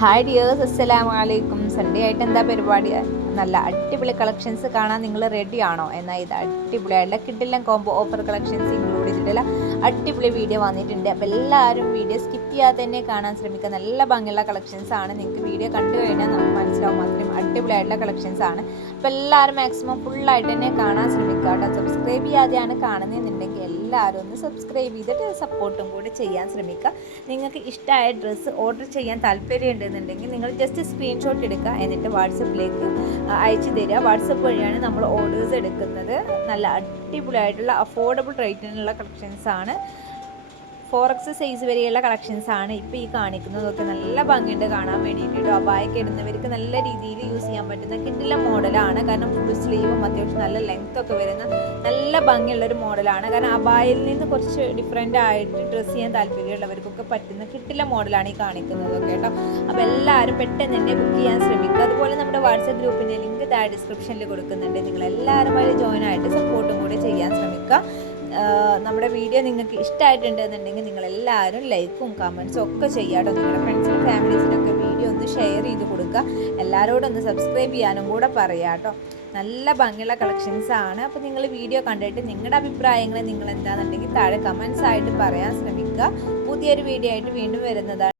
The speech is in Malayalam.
ഹായ് ഡിയേഴ്സ് അസ്സലാമലൈക്കും സൺഡേ ആയിട്ട് എന്താ പരിപാടി? നല്ല അടിപൊളി കളക്ഷൻസ് കാണാൻ നിങ്ങൾ റെഡിയാണോ? എന്നാൽ ഇത് അടിപൊളിയായിട്ടുള്ള കിഡിലും കോംബോ ഓഫർ കളക്ഷൻസ് ഇൻക്ലൂഡ് ചെയ്തിട്ടുള്ള അടിപൊളി വീഡിയോ വന്നിട്ടുണ്ട്. അപ്പോൾ എല്ലാവരും വീഡിയോ സ്കിപ്പ് ചെയ്യാതെ തന്നെ കാണാൻ ശ്രമിക്കുക. നല്ല ഭംഗിയുള്ള കളക്ഷൻസ് ആണ്. നിങ്ങൾക്ക് വീഡിയോ കണ്ടു കഴിഞ്ഞാൽ നമുക്ക് മനസ്സിലാവും അത്രയും അടിപൊളിയായിട്ടുള്ള കളക്ഷൻസ് ആണ്. അപ്പോൾ എല്ലാവരും മാക്സിമം ഫുള്ളായിട്ട് തന്നെ കാണാൻ ശ്രമിക്കുക കേട്ടോ. സബ്സ്ക്രൈബ് ചെയ്യാതെയാണ് കാണുന്നതെന്നുണ്ടെങ്കിൽ എല്ലാവരും ഒന്ന് സബ്സ്ക്രൈബ് ചെയ്തിട്ട് സപ്പോർട്ടും കൂടി ചെയ്യാൻ ശ്രമിക്കുക. നിങ്ങൾക്ക് ഇഷ്ടമായ ഡ്രസ്സ് ഓർഡർ ചെയ്യാൻ താല്പര്യം ഉണ്ടെന്നുണ്ടെങ്കിൽ നിങ്ങൾ ജസ്റ്റ് സ്ക്രീൻഷോട്ട് എടുക്കുക. എന്നിട്ട് വാട്സപ്പിലേക്ക് അയച്ചു തരിക. വാട്സപ്പ് വഴിയാണ് നമ്മൾ ഓർഡേഴ്സ് എടുക്കുന്നത്. നല്ല അടിപൊളിയായിട്ടുള്ള അഫോർഡബിൾ റേറ്റിനുള്ള കളക്ഷൻസ് ആണ്. ഫോർ എക്സ് സൈസ് വരെയുള്ള കളക്ഷൻസ് ആണ് ഇപ്പോൾ ഈ കാണിക്കുന്നതൊക്കെ നല്ല ഭംഗിയുണ്ട് കാണാൻ വേണ്ടിയിട്ട്. അബായൊക്കെ ഇടുന്നവർക്ക് നല്ല രീതിയിൽ യൂസ് ചെയ്യാൻ പറ്റുന്ന കിട്ടില്ല മോഡലാണ് കാരണം ഫുൾ സ്ലീവും അത്യാവശ്യം നല്ല ലെങ്ത് ഒക്കെ വരുന്ന നല്ല ഭംഗിയുള്ള ഒരു മോഡലാണ് കാരണം അബായിൽ നിന്ന് കുറച്ച് ഡിഫറെന്റ് ആയിട്ട് ഡ്രസ്സ് ചെയ്യാൻ താല്പര്യമുള്ളവർക്കൊക്കെ പറ്റുന്ന കിട്ടില്ല മോഡലാണ് ഈ കാണിക്കുന്നതൊക്കെ കേട്ടോ. അപ്പോൾ എല്ലാവരും പെട്ടെന്ന് തന്നെ ബുക്ക് ചെയ്യാൻ ശ്രമിക്കുക. അതുപോലെ നമ്മുടെ വാട്സപ്പ് ഗ്രൂപ്പിന്റെ ലിങ്ക് താഴെ ഡിസ്ക്രിപ്ഷനിൽ കൊടുക്കുന്നുണ്ട്. നിങ്ങൾ എല്ലാവരും അതിൽ ജോയിൻ ആയിട്ട് സപ്പോർട്ടും കൂടി ചെയ്യാൻ ശ്രമിക്കുക. നമ്മുടെ വീഡിയോ നിങ്ങൾക്ക് ഇഷ്ടമായിട്ടുണ്ടെന്നുണ്ടെങ്കിൽ നിങ്ങൾ എല്ലാവരും ലൈക്കും കമൻസും ഒക്കെ ചെയ്യാട്ടോ. നിങ്ങളുടെ ഫ്രണ്ട്സിനും ഫാമിലീസിനൊക്കെ വീഡിയോ ഒന്ന് ഷെയർ ചെയ്ത് കൊടുക്കുക. എല്ലാവരോടും ഒന്ന് സബ്സ്ക്രൈബ് ചെയ്യാനും കൂടെ പറയാട്ടോ. നല്ല ഭംഗിയുള്ള കളക്ഷൻസ് ആണ്. അപ്പോൾ നിങ്ങൾ വീഡിയോ കണ്ടിട്ട് നിങ്ങളുടെ അഭിപ്രായങ്ങൾ നിങ്ങൾ എന്താണെന്നുണ്ടെങ്കിൽ താഴെ കമൻസ് ആയിട്ട് പറയാൻ ശ്രമിക്കുക. പുതിയൊരു വീഡിയോ ആയിട്ട് വീണ്ടും വരുന്നതാണ്